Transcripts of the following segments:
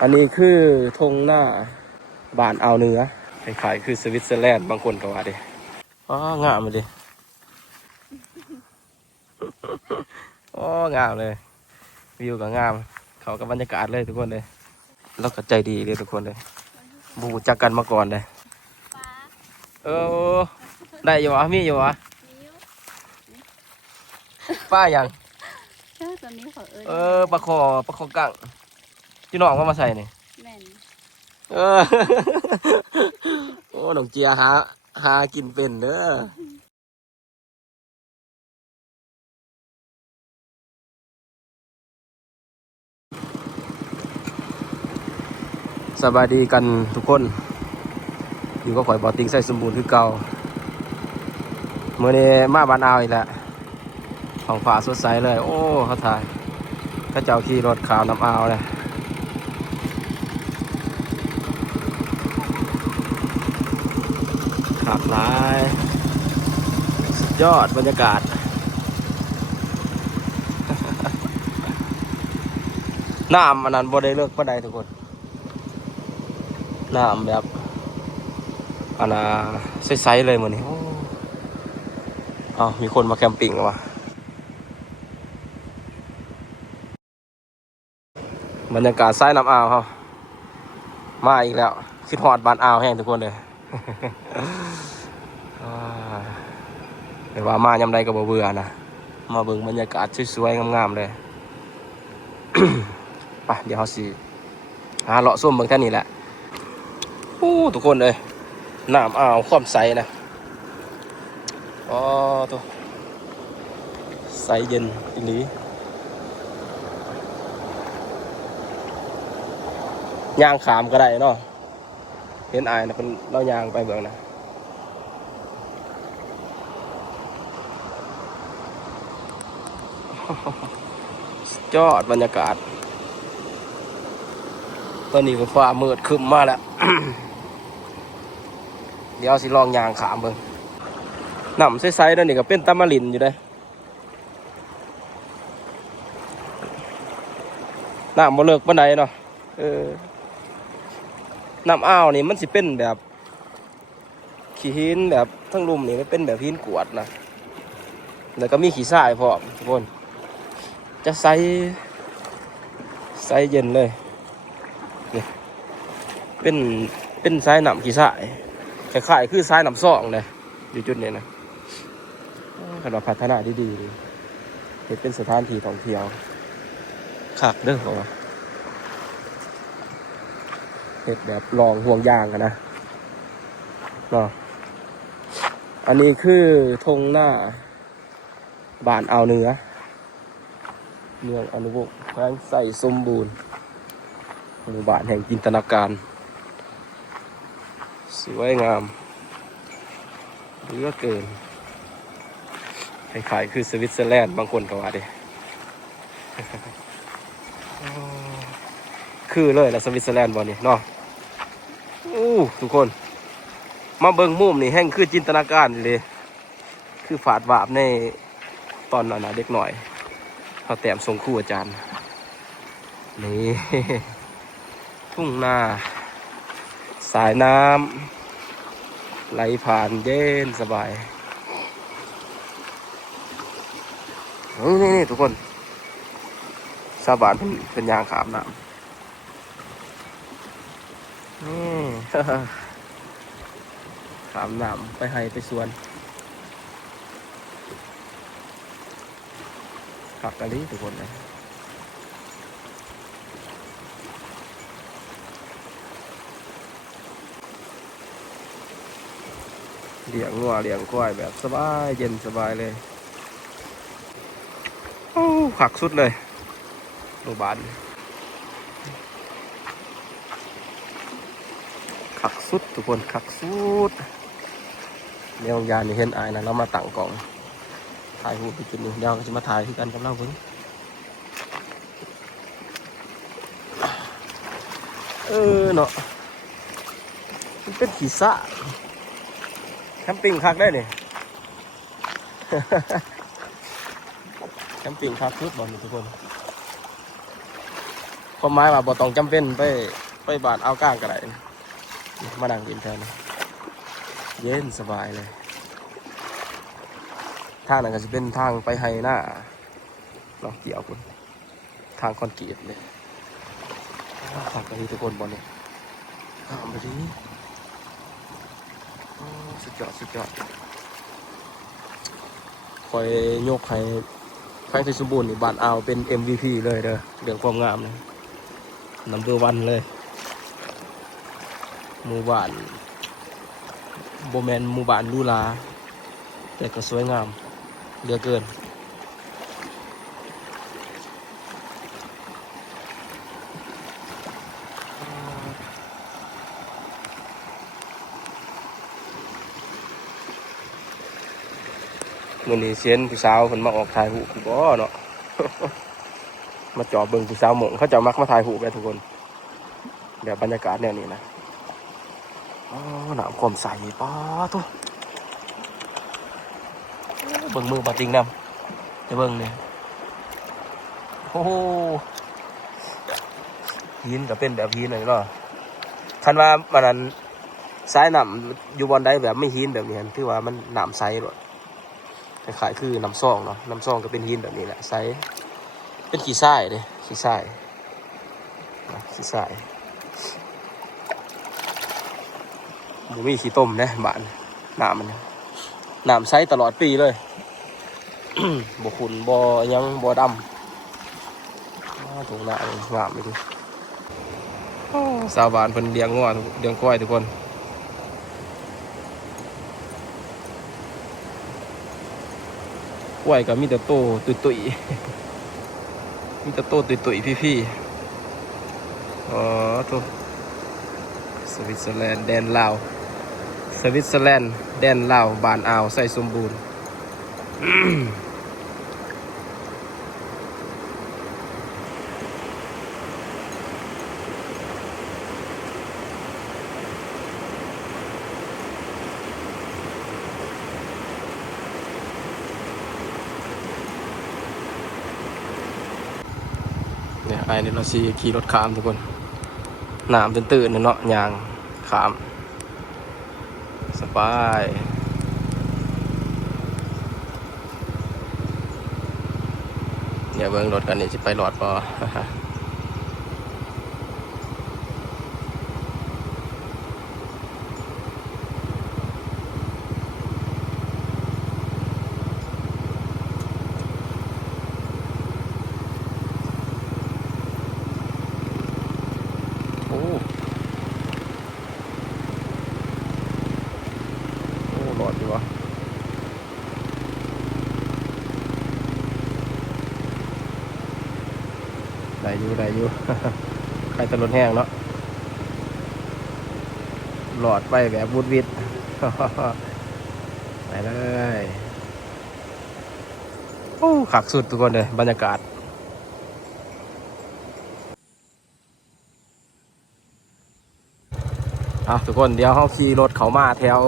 อันนี้คือธงหน้าบ้านอ่าวเหนือคล้ายๆคือสวิตเซอร์แลนด์บางคนก็ว่าเดิอ๋องามเลยดิอ๋องามเลย วิวก็งาม เขากับบรรยากาศเลยทุกคนเลย แล้วก็ใจดีเลยทุกคนเลย บูจักกันมาก่อนเลยปลาเออ ได้อยู่วะมีอยู่วะนิ้วป้าอย่างเจ้าตัวนี้ขอเอิญเออปลาคอปลาคอกัง พี่น้องว่ามาใส่นี่แม่นเออโอ้น้องเจียหาหากินเป็นเด้อสบายดีกันทุกคนอยู่ก็ข่อยบอติงใส่สมบูรณ์คือเก่าเมื่อนี้มาบานอาวอีกแล้วของฝาสดใสเลย โอ้เขาถ่ายเขาเจ้าขี่รถขาวน้ำอาวเลย ขับหลายสุดยอดบรรยากาศ น้ำอันนั้นบ่ได้เลิกปานใดทุกคน น้ำแบบอันน่ะใสๆเลยเหมือนนี้อ้าวมีคนมาแคมปิ้งว่ะบรรยากาศใต้น้ำอ่าวเขามาอีกแล้วคิดฮอดบานอ่าวแห้งทุกคนเลย แต่ว่ามายำใดก็บ่เบื่อนะมาเบิ่งบรรยากาศสวยๆงามๆเลยไปเดี๋ยวเขาสิหาเลาะส้วมเบิ่งแท่นี้แหละโอ้ทุกคนเลยน้ำอ่าวความใสนะอ๋อตัวใสเย็นอีหลีย่างขามก็ได้เนาะเห็นอายนะเป็นเราย่างไปเบิ่งนะ สุด ยอดบรรยากาศ ตอนนี้ก็ฟ้ามืดครึมมาแล้ว เดี๋ยวสิลองยางขามเบิ่งน้ำใสๆนั่นนี่ก็เป็นตะมะลินอยู่เลยน้ำบ่เลิกปานใดเนาะเออน้ำอ้าวนี่มันสิเป็นแบบ ขี้หินแบบทั้งลุ่มนี่มันเป็นแบบหินกวดนะ แล้วก็มีขี้ทรายพร้อมทุกคน จะใสใสเย็นเลยนี่เป็นเป็นสายหนำขี้สายคล้ายๆคือสายหนำซองเลยอยู่จุดนี้นะขนาดพัฒนาดีๆดีเห็นเป็นสถานที่ท่องเที่ยวคักเด้อของเราเห็ดแบบลองห่วงยางกันนะเนาะอันนี้คือธงหน้าบ้านอ่าวเหนือ เมืองอนุวงศ์แขวงใส่สมบูรณ์หมู่บ้านแห่งจินตนาการ สวยงามเหลือเกินคล้ายๆคือสวิตเซอร์แลนด์บางคนก็ว่าดิคือเลยละสวิตเซอร์แลนด์บอนี่เนาะอู้ทุกคน มาเบิ่งมุมนี่แห่งคือจินตนาการเลย คือฝาดบาบในตอนนั้นนะเด็กหน่อย เขาแต้มทรงคู่อาจารย์ นี่ ทุ่งนา สายน้ำไหลผ่านเย็นสบาย นี่นี่นี่ทุกคน ชาวบ้านเป็นเป็นยางขามน้ำนี่ขามน้ำไปให้ไปสวน ขับกันนี้ทุกคนเลยเลี้ยงงัวเลี้ยงควายแบบสบายเย็นสบายเลยโอ้ขักสุดเลยโรบาลขักสุดทุกคนขักสุดเดี๋ยวยานนี่เห็นอายนะเรามาตั้งกล่อง ถ่ายรูไปจุดนี้เดี๋ยวเราจะมาถ่ายที่กันกับเราเพิ่งเออเนาะมันเป็นขีสะแคมปิ้งคักได้เนี่ยแคมปิ้งคักทุกบอลทุกคนความหมายว่าบ่ต้องจำเป็นไปไปบาดเอาก้างก็ได้มานั่งกินแทนเย็นสบายเลย ทางนั้นก็จะเป็นทางไปไฮหน้าเนาะเกี่ยวคุณทางคอนกรีตเลยฝากกันทุกคนบอลเนี่ยห้ามไปดิสุดยอดสุดยอดคอยยกให้ใครที่สมบูรณ์นี่บานเอาเป็น MVP เลยเด้อเรื่องความงามเลยนำเบอร์วันเลยหมู่บ้านโบแมนหมู่บ้านดูลา แต่ก็สวยงาม เหลือเกินมื่อนี้เซียนผู้สาวคนมาออกถ่ายหูกูบ่เนาะ มาจอบเบิ่งผู้สาวหมงเขาจะมักมาถ่ายหูกันทุกคน แบบบรรยากาศแนวนี้นะอ๋อหนาวความใสป้าทุก เบิ่งมือปาติงนำจะเบิ่งเนี่ยโอ้โหหินก็เป็นแบบหินเลยเนาะคันว่ามันนั้นสายน้ำอยู่บอนใดแบบไม่หินแบบนี้ถือว่ามันน้ำใสหรอคล้ายๆคือน้ำซองเนาะน้ำซองก็เป็นหินแบบนี้แหละไซส์เป็นขี้ทรายเลยขี้ทรายขี้ทรายบ่มีขี้ต้มนะบ้านน้ำมันน้ำใสตลอดปีเลย บ่ขุนบ่ยังบ่ดำอ้าวตรงหน้านี่ามไปดิโอ้สาวบานเพิ่นเลี้ยงงัวเลี้ยงควายทุกคนกล้วยก็มีแต่โตตุยตุยมีแต่โตตุยตุยๆพี่อ๋อตัวสวิตเซอร์แลนด์แดนลาวสวิตเซอร์แลนด์แดนลาวบานอ่าวใส่สมบูรณ์ เนี่ยนี่เราซีขี่รถขามทุกคนน้ำตื่นๆเนาะยางขาม สบายเดี๋ยวเบิ่งรถกันนี่จะไปหลอดปอ โอ้หลอดดีวะได้อยู่ได้อยู่ ใครตะลนแห้งเนาะหลอดไปแบบวุดวิดไปเลยโอ้ขักสุดทุกคนเลยบรรยากาศอะทุกคนเดี๋ยวเขาขี่รถเขามาแถว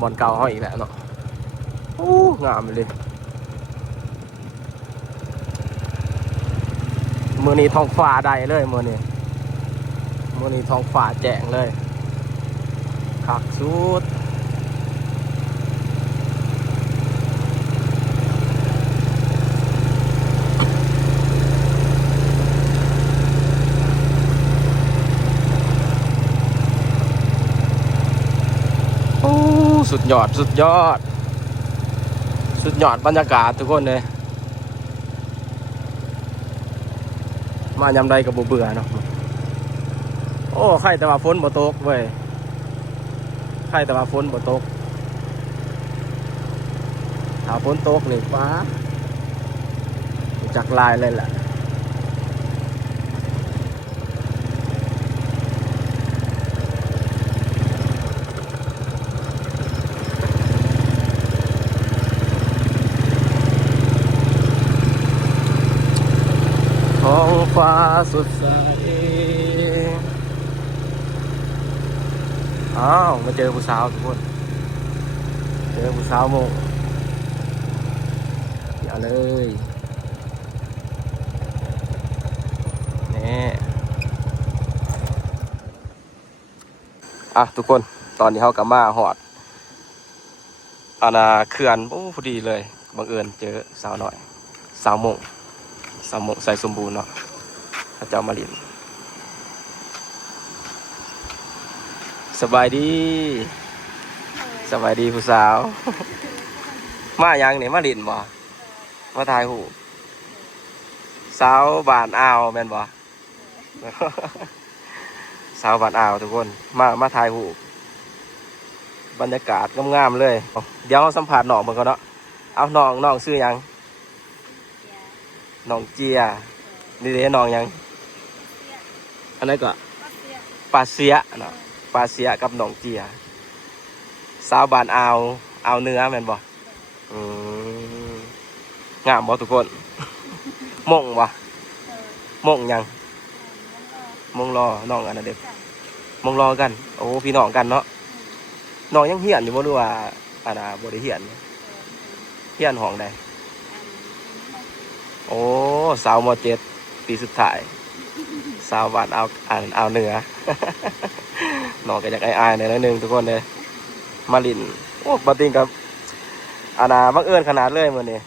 บอนเก่าเขาอีกแล้วเนาะโอ้งามเลย มือนี้ทองฟ้าได้เลยมือนี้มือนี้ทองฟ้าแจ้งเลยคักสุดสุดยอด สุดยอด สุดยอดบรรยากาศทุกคนเลย มายำใดกับบเบื่อเนาะโอ้ใครแต่ว่าฝนบ่ตกเว้ยใครแต่ว่าฝนบ่ตกถ้าฝนตกนี่ฟ้าจักลายเลยแหละ ฟ้าสดใส อ้าว มาเจอผู้สาวทุกคน เจอผู้สาวโมงอย่าเลยเนี่ยอะทุกคน ตอนนี้เขากับมาหอดอาณาเขื่อน โอ้พอดีเลย บังเอิญเจอสาวหน่อย สาวโมงสาวโมงใส่สมบูรณ์เนาะ เจ้ามาลินสบายดี สบายดีผู้สาว มายังนี่มาลินบ่มาถ่ายหูสาวบานอ่าวแมนบ่สาวบานอ่าวทุกคน มามาถ่ายหูบรรยากาศงามๆเลย เดี๋ยวสัมผัสหนองเบิ่งก่อนเนาะเอาหนองหนองซื้อยังหนองเจียนี่เด้น้องยัง อันนั้นก็ปลาเสียเนาะปลาเสียกับน้องเจียสาวบานอ่าวอ่าวเหนื้อแม่นบ่อืมงามบ่ทุกคนมงบ่มงหยังมงรอน้องอันนั้นเด็กมงรอกัน โอ้พี่น้องกันเนาะน้องยังเหียนอยู่บ่หรือว่าอันน่ะบ่ได้เหียนเหียนห้องใดโอ้สาวมเจ็ดปีสุดท้าย สาวบานเอาอ่านเอาเหนือหนองก็อยากอายๆหน่อยนึงทุกคนเลยมาลินโอ้บัดติงกับอานาบังเอิญขนาดเลยมือนี้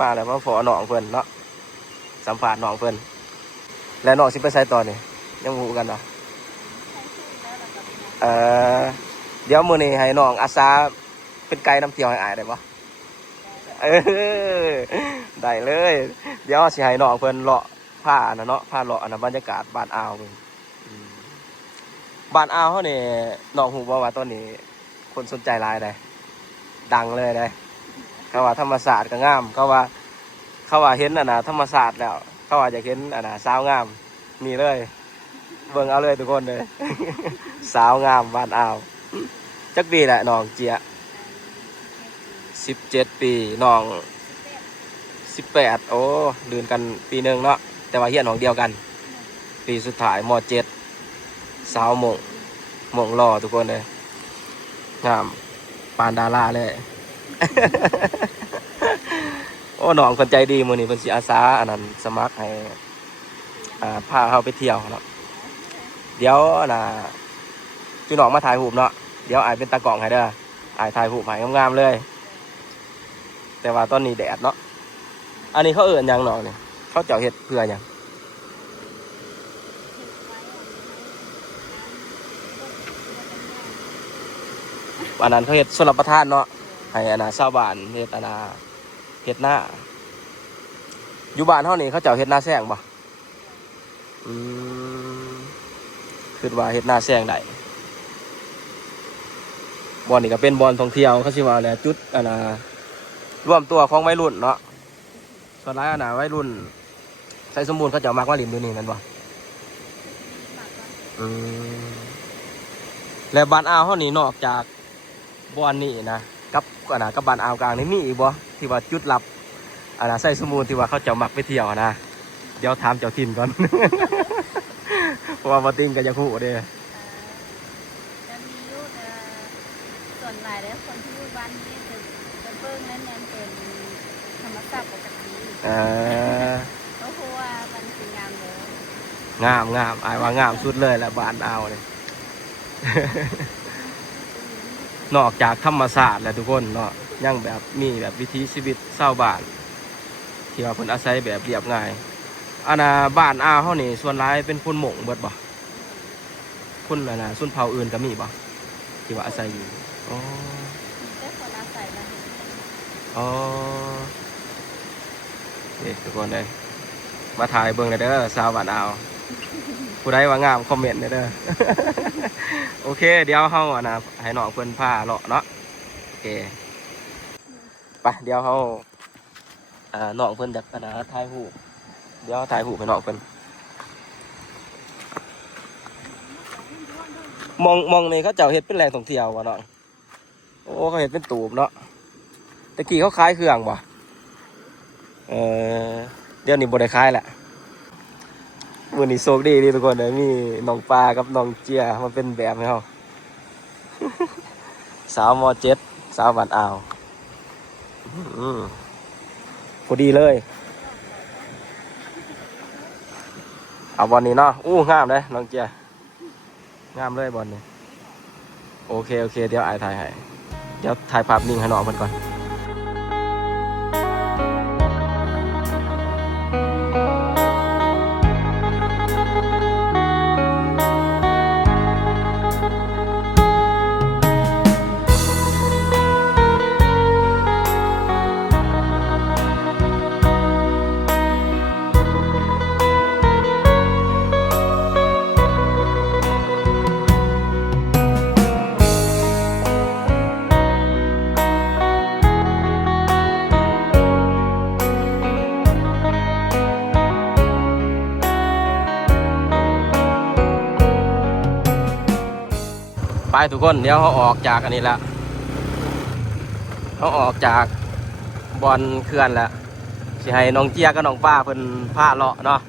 มาแล้วมาขอหนองเพิ่นเนาะสัมภาษณ์น้องเพิ่นแล้วน้องสิไปใส่ตอนนี้ยังหูกันเนาะเออเดี๋ยวมือนี้ให้หนองอาสาเป็นไกด์นำเที่ยวให้อายได้บ่เออได้เลย เดี๋ยวสิให้น้องเพิ่นเลาะ ผ้านเนาะผ้าเลาะอันนะบรรยากาศบ้านอ่าวเพิ่นอืมบ้านอ่าวเฮานี่ยน้องฮู้บ่ว่าตอนนี้ คนสนใจหลายเลยดังเลยเลยเขาว่าธรรมศาสตร์ก็งามเขาว่า เขาว่าเห็นอะนะธรรมศาสตร์แล้ว เขาว่าอยากเห็นอะนะสาวงามนี่เลย เบิ่งเอาเลยทุกคนเลย สาวงามบ้านอ่าวจักปีแหละน้องเจียสิบเจ็ดปีน้องสิบแปดโอ้ลืนกันปีหนึ่งเนาะ แต่ว่าเฮียนของเดียวกัน ปีสุดท้ายมเจ็ดสาวหมงหมงรอทุกคนเลยงามปานดาราเลย โอ้หนองคนใจดีมือนี้เพิ่นสิอาสาอันนั้นสมัครให้พาเขาไปเที่ยวเนาะเดี๋ยวน่ะพี่น้องมาถ่ายรูปเนาะเดี๋ยวอายเป็นตากล้องให้เด้ออายถ่ายรูปให้งามๆเลย แต่ว่าตอนนี้แดดเนาะอันนี้เขาเอิ่นยังเนาะเนี่ย เขาเจ้าเฮ็ดเพื่อหยังอันนั้นเขาเฮ็ดสลับประทานเนาะให้อนน่ะชาวบ้านเฮ็ดอนน่ะเฮ็ดหน้าอยู่บ้านเฮานี่เขาเจ้าเฮ็ดหน้าแซงบ่อืมคิดว่าเฮ็ดหน้าแซงได้บอนนี่ก็เป็นบอนท่องเที่ยวเขาสิว่าแหละจุดอันน่ะรวมตัวของวัยรุ่นเนาะส่วนหลายอันน่ะวัยรุ่น ใส่สมบูรณ์เขาเจ้ามักมาลินอยู่นี่แม่นบ่อืมแล้วบ้านอ่าวเฮานี่นอกจากบ่อนนี่นะกับอันน่ะกับบ้านอ่าวกลางนี่มีอีกบ่ที่ว่าจุดลับอันนะใส่สมูนที่ว่าเขาเจ้ามักไปเที่ยวอะนะเดี๋ยวถามเจ้าทินก่อน เพราะว่าบติงกับยาคูเด้ จะมีลูกส่วนหลายแล้วคนที่อยู่บ้านนี้จะจะเบิ้งนั้นนั้นเป็นธรรมศาสตร์ปกติ เออ ก็เพราะว่ามันคืองามเลย งามงามอายว่างามสุดเลยแหละบ้านเอาเลยนอกจากธรรมศาสตร์แหละทุกคนเนาะยังแบบมีแบบวิถีชีวิตเศร้าวบ้าน ที่ว่าเพิ่นอาศัยแบบเรียบง่ายอันน่ะบ้านอาวเฮานี่ส่วนหลายเป็นคนหม่งเบิดบ่คนอันน่ะส่วนเผ่าอื่นก็มีบ่ที่ว่าอาศัยอยู่อ๋อมีแต่คนอาศัยมาอ๋อนี่ทุกคนเลยมาถ่ายเบิ่งเลยเด้อสาวบ้านอาว ผู้ใดว่างามคอมเมนต์เลยเด้อ โอเค เดี๋ยวเฮาอะนะให้น้องเพิ่นพาเลาะเนาะโอเคไปเดี๋ยวเฮาอ่าน้องเพิ่นจากอันนะถ่ายรูปเดี๋ยวถ่ายรูปให้น้องเพิ่นมองมองนี่เขาเจ้าเฮ็ดเป็นแหล่งท่องเที่ยววะน้องโอ้เขาเฮ็ดเป็นตูบเนาะตะกี้เขาขายเครื่องบ่เออเดี๋ยวนี้บ่ได้ขายแหละ วันนี้โชคดีดีทุกคนเลยมีน้องปลากับน้องเจียมาเป็นแบบให้เขาสาวมอเจ็ดสาวบันอ่าวพอดีเลย เอาบอลนี้เนาะอู้งามเลยน้องเจียงามเลยบอลนี้ โอเค โอเค เดี๋ยวไอ้ถ่ายให้ เดี๋ยวถ่ายภาพนิ่งให้น้องมันก่อน ไปทุกคนเดี๋ยวเขาออกจากอันนี้แล้วเขาออกจากบอลเขื่อนแล้วสิให้น้องเจียกับน้องป้าเพิ่นพาเลาะเนาะ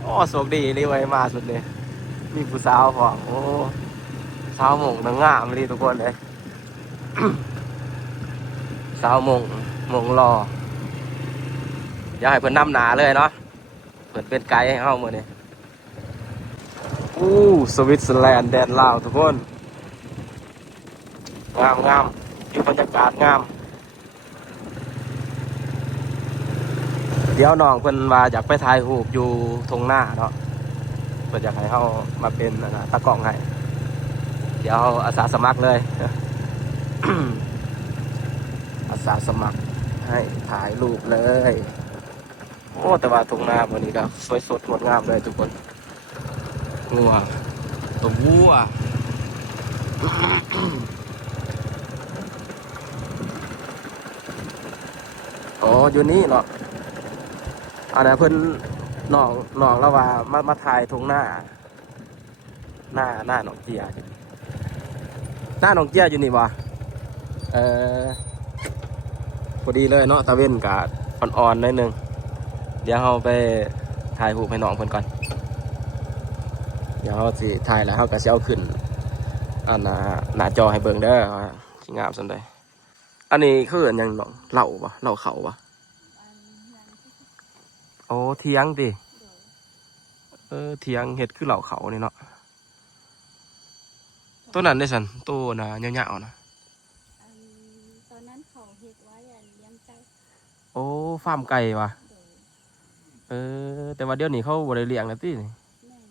โอ้โชคดีเลยไว้มาสุดเลยมีผู้สาวผอมโอ้สาวมงนางงามเลยทุกคนเลยสาวมงมงรอเดี๋ยวให้เพิ่นนำหนาเลยเนาะเพิ่นเป็นไกด์ให้เฮามื้อนี้อู้สวิตเซอร์แลนด์แดนลาวทุกคน งามงามอยู่บรรยากาศงาม เดี๋ยวน้องเพิ่นว่าอยากไปถ่ายรูปอยู่ทงหน้าเนาะเพิ่นอยากให้เฮามาเป็นนะตากล้องให้เดี๋ยวอาสาสมัครเลยอาสาสมัครให้ถ่ายรูปเลยโอ้แต่ว่าทงหน้าวันนี้ก็สวยสดงดงามเลยทุกคนงัวตัววัว อ๋ออยู่นี่เนาะอันนั้นเพิ่นน้องน้องแล้วว่ามามาถ่ายทงหน้า หน้าหน้าหนองเจียหน้าหนองเจียอยู่นี่วะเออพอดีเลยเนาะตะเวนกาดอ่อนๆหนิดนึงเดี๋ยวเราไปถ่ายรูปให้น้องเพิ่นก่อน เดี๋ยวเราสิถ่ายแล้วเราก็สิเอาขึ้นอันน่ะหน้าจอให้เบิ่งเด้อว่าสิงามสันใด อันนี้คืออนหยังน้องเหล่าปะเหล่าเขาปะอันนั้นที่โอ้เทียงดิโดยเออเทียงเห็ดคือเหล่าเขานี่เนาะตัวนั้นได้สันตัวนะยาวๆนะอันตอนนั้นเขาเฮ็ดไว้อันเลี้ยงไก่โอ้ฟาร์มไก่วะโดยเออ แต่ว่าเดี๋ยวนี้เขาบริเลี้ยงแล้วตินี่แม่น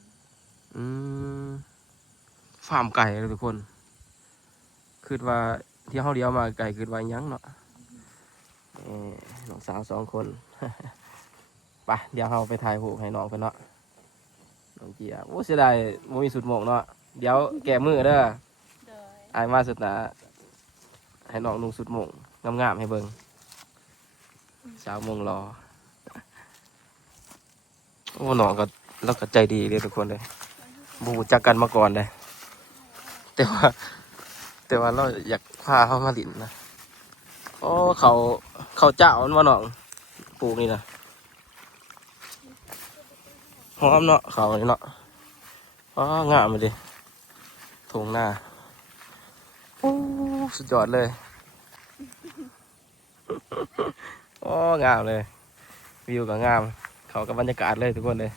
อืมฟาร์มไก่เลยทุกคนคือว่า ที่เขาเลี้ยวมาไก่คือว่าหยังเนาะน้องสาวสองคนไปเดี๋ยวเราไปถ่ายรูให้น้องกันเนาะน้องเจียโอ้เสียดายโมมีสุดหมกเนาะเดี๋ยวแก้มือเด้อโดยอายมาสุดนะให้น้องนุ่งสุดหมงงามๆให้เบิงสาวมงรอโอ้น้องก็แล้วก็ใจดีเลยทุกคนเลยบูจักกันมาก่อนเลยแต่ว่า แต่ว่าเราอยากพาเขามาหลินนะโอ้เขาเขาเจ้ามันว่าน้องปลูกนี่นะหอมเนาะเขานี่เนาะอ๋องามเลยดิทงหน้าโอ้สุดยอดเลยโอ้งามเลย วิวก็งาม เขากับบรรยากาศเลยทุกคนเลย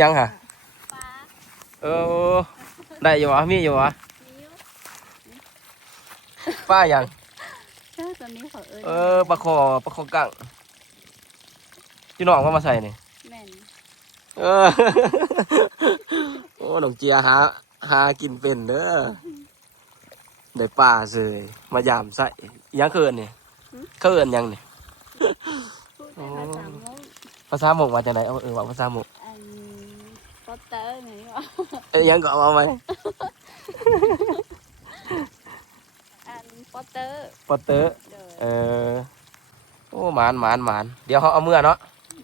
ยังค่ะ เออ ได้อยู่วะมีอยู่วะนิ้วป้ายังเจ้าตัวนี้เขาเอิ้นเออปลาคอปลาคอกั้งพี่น้องว่ามาใส่นี่แม่นเออโอ้น้องเจียหาหากินเป็นเด้อได้ป่าเสยมายามใส่อิหยังเคินนี่เคินหยังนี่พูดแต่ภาษามงภาษาหมกมาจากไหนเอาเออว่าภาษาหมก อันโปสเตอร์นี่ว่า เอ้ ยยังก็เอาไหมอันโปสเตอร์ปอเตอร์โดยเออโอ้หมานหมานหมานเดี๋ยวเขาเอาเมื่อเนาะ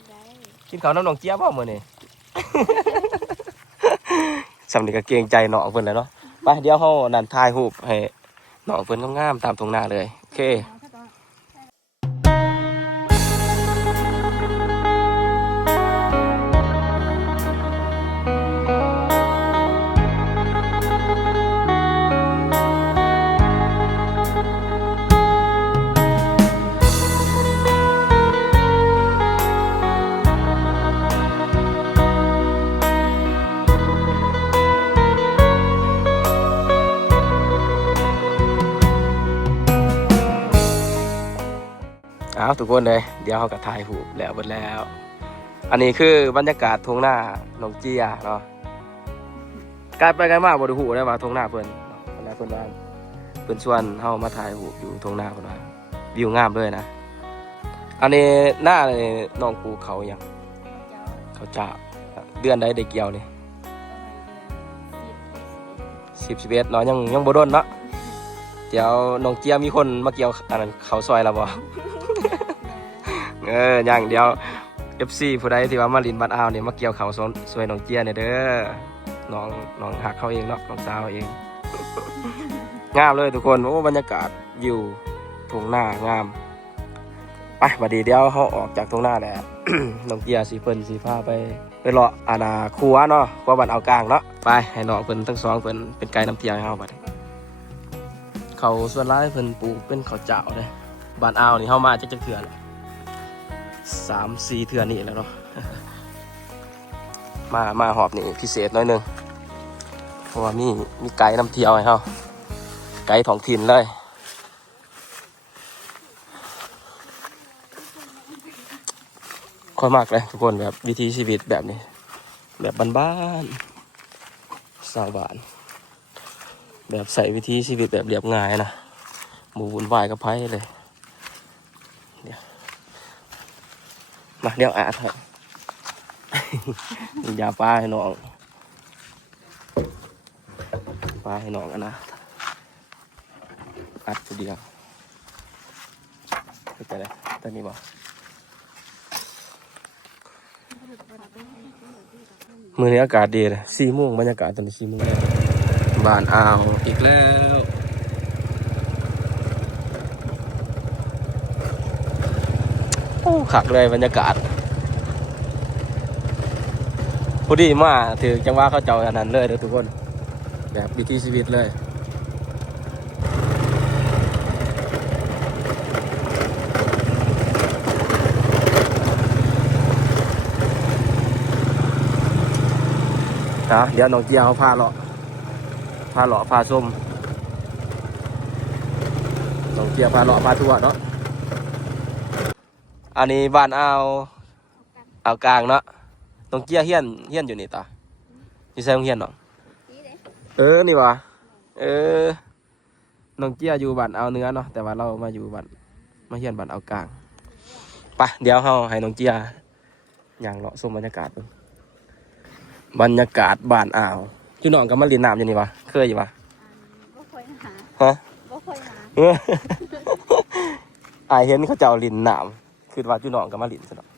ได้กินข้าวน้ำหนองเจี๊ยบเปล่ามื่อนี่สำนึกก็เกรงใจเนาะเพิ่นแหล้วเนาะไปเดี๋ยวเขานั่นถ่ายรูปให้เนาะเพิ่นงามๆตามตรงหน้าเลยโอเคเอา คนเลยเดี๋ยวเขาก็ถ่ายหูแล้วหมดแล้ว อันนี้คือบรรยากาศทงหน้าหนองเจียเนาะกลายไปไกลมากบริหูได้ว่าทงหน้าเพิ่นเนาะเพิ่นเพิ่นว่าเพิ่นชวนเฮามาถ่ายหูอยู่ทงหน้าเพิ่นว่าวิวงามเลยนะ อันนี้หน้านี่น้องปูเขาหยังเขาจะเดือนใดได้เกี่ยวนี่ประมาณเนสิบสิบสิบเอ็ดเนาะยังยังบ่โดนเนาะเดี๋ยวน้องเจียมีคนมาเกี่ยวอันนั้นเขาซอยเราบ่ เอออย่างเดียว FC ผู้ใดที่ว่ามาลินบัดอาวเนี่ยมาเกี่ยวเขาซอยซอยน้องเจียเนี่ยเด้อน้องน้องหักเขาเองเนาะน้องสาวเองงามเลยทุกคนโอ้บรรยากาศวิวทุ่งหน้างามไปบัดนี้เดียวเขาออกจากทุ่งหน้าแล้วน้องเจียสีเพิ่นสีผ้าไปไปเลาะอาณาครัวเนาะครัวบ้านเอากลางเนาะไปให้น้องเพิ่นทั้งสองเพิ่นเป็นไกด์น้ำเที่ยวให้เฮาบัดนี้เขาส่วนร้ายเพิ่นปลูกเป็นเขาเจ้าเลยบ้านอาวนี่เฮามาจักจักเทื่อละ สามสี่เทื่อนี่แล้วเนาะมามาหอบนี่พิเศษน้อยหนึงเพราะว่ามีมีไกด์น้ำเที่ยวให้เฮาไกด์ท้องถิ่นเลยค่อยมากเลยทุกคนแบบวิถีชีวิตแบบนี้ แบบบ้านๆสาวบ้าน แบบใส่วิถีชีวิตแบบเรียบง่ายนะหมูวุ่นวายกับไพ่เลยเดี๋ยว มาเดี๋ยวอาดให้ยาปลาให้น้องปลาให้น้องกันนะอัดตัวเดียวไปเลยตอนนี้บอกมือนี้อากาศดีเลยสี่โมงบรรยากาศตอนนี้สี่โมงแล้วบ้านอ่าวอีกแล้วโอ้ ขักเลยบรรยากาศพอดีมาถือจังหวะเขาเจ้าอันนั้นเลยเด้อทุกคน แบบวิถีชีวิตเลยนะเดี๋ยวน้องเจียเขาพาเลาะพาเลาะพาส้มน้องเจียพาเลาะพาทั่วเนาะ อันนี้บ้านเอาวเอาวกลางเนาะน้องเจียเฮียนเฮียนอยู่นี่ตาอยู่ใส่โรงเฮียนเนาะนี่เลยเออนี่วะเออน้องเจียอยู่บ้านเอาวเหนื้อเนาะแต่ว่าเรามาอยู่บ้านมาเฮียนบ้านเอาวกลางไปเดี๋ยวเฮาให้น้องเจียอย่างเลาะชมบรรยากาศเบิ่งบรรยากาศบ้านอ่าวจุน้องก็มาเรียนน้ำอยู่นี่วะเคยอยู่วะบ่ค่อยหาฮะบ่ค่อยหาเอออายเห็นเขาเจ้าลินน้ำ คือว่าจุน้องก็มาลินซะเนาะ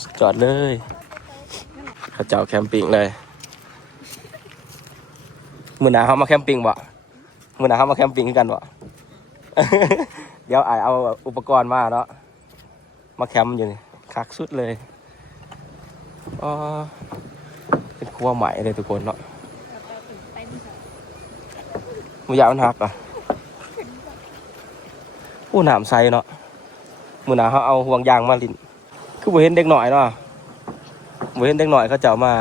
สุดจอดเลยเขาเจ้าแคมปิ้งเลยมือหนาเขามาแคมปิ้งบ่มือหนาเขามาแคมปิ้งคือกันบ่เดี๋ยวอายเอาอุปกรณ์มาเนาะมาแคมป์อยู่นี่คักสุดเลยอ๋อเป็นครัวใหม่เลยทุกคนเนาะเราไปถึงไปนี่ค่ะมือยาวมันหักอะ ผู้หนามใสเนาะมือหนาเขาเอาห่วงยางมาลินคือบ่เห็นเด็กหน่อยเนาะบ่เห็นเด็กหน่อยเขาจะเอามา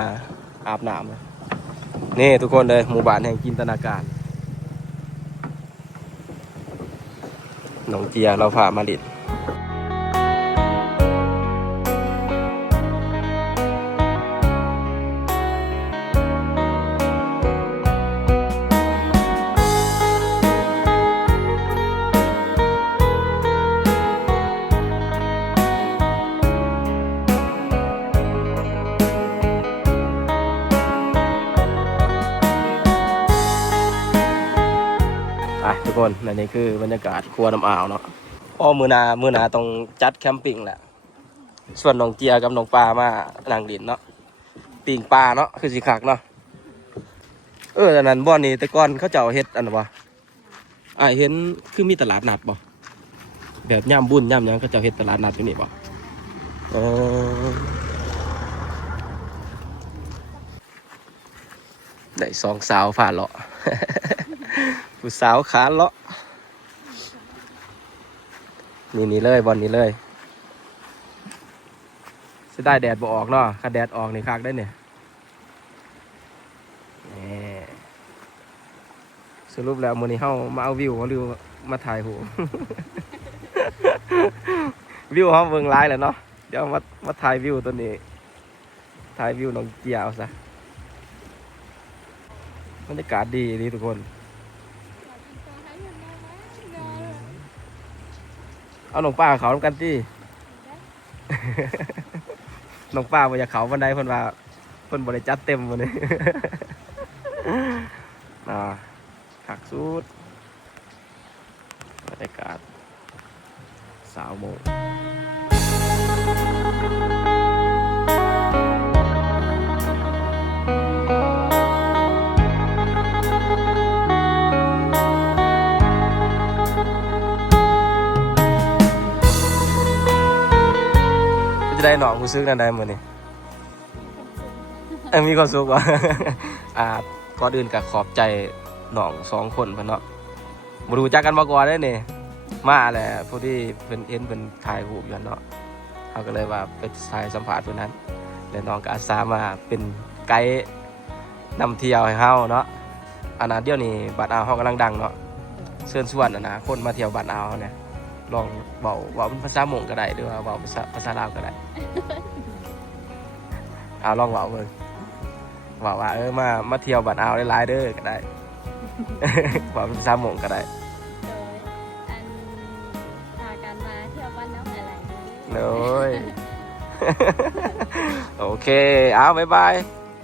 อาบน้ำนี่ทุกคนเลยหมู่บ้านแห่งจินตนาการหนองเจียเราพามาลิน คือบรรยากาศครัวน้ำอ่าวเนาะอ้อมือนามือนาต้องจัดแคมปิ้งแหละส่วนน้องเจียกับน้องปลามานั่งดินเนาะปิ่งปลาเนาะคือสีขากเนาะเอออันนั้นบ่อนนี้แต่ก่อนเขาเจ้าเฮ็ดอันนั้นวะไอเห็นคือมีตลาดนัดบ่แบบย่ำบุญย่ำยังเขาเจ้าเฮ็ดตลาดนัดอยู่นี่บ่เออได้สองสาวผ่านเลาะผู้สาวขาเลาะ นี่นี่เลยบอลนี้เลยจะได้แดดบ่ออกเนาะถ้าแดดออกนี่คักได้เนี่ยนี่สรุปแล้วมื้อนี้เฮามาเอาวิวหรือมาถ่ายหูวิวห้องเบิงร้ายแหล้วเนาะเดี๋ยวมามาถ่ายวิวตัวนี้ถ่ายวิวน้องเกียเอาซะบรรยากาศดีดีทุกคน เอาหนองป้าเขาทำกันที่น้องป้าบ่อยากเขาบันไดเพิ่นว่าเพิ่นบ่ได้จัดเต็มวันนี้อ่าหักสุดบรรยากาศสาวโมง ได้หนองกูซื้อนั่นได้มื้อนี้เอ้ยมีความสุขว่ะอ่าก่อนอื่นก็ขอบใจน้องสองคนเพิ่นเนาะบ่รู้จักกันมาก่อนได้นี่มาแหละผู้ที่เพิ่นเห็นเพิ่นถ่ายรูปอยู่เนาะเขาก็เลยว่าไปถ่ายสัมภาษณ์เพิ่นนั้นแล้วน้องก็อาสามาเป็นไกด์นำเที่ยวให้เฮาเนาะอันนั้นเดี๋ยวนี้บัดอาวเฮากำลังดังเนาะเชิญชวนอะนะคนมาเที่ยวบัดอาวเนี่ย ลองเว้าเว้าเป็นภาษามงก็ได้หรือว่าเว้าภาษาภาษาลาวก็ได้เอาลองเว้าเบิ่งบอกว่าเออมามาเที่ยวบัดเอาได้หลายๆเด้อก็ได้บอกเป็นสามโมงก็ได้โดยอันพากันมาเที่ยวบ้านน้องอะไรนี้เลยโอเค เอาบายบาย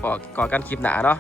บอกก่อนกันคลิปหนาเนาะ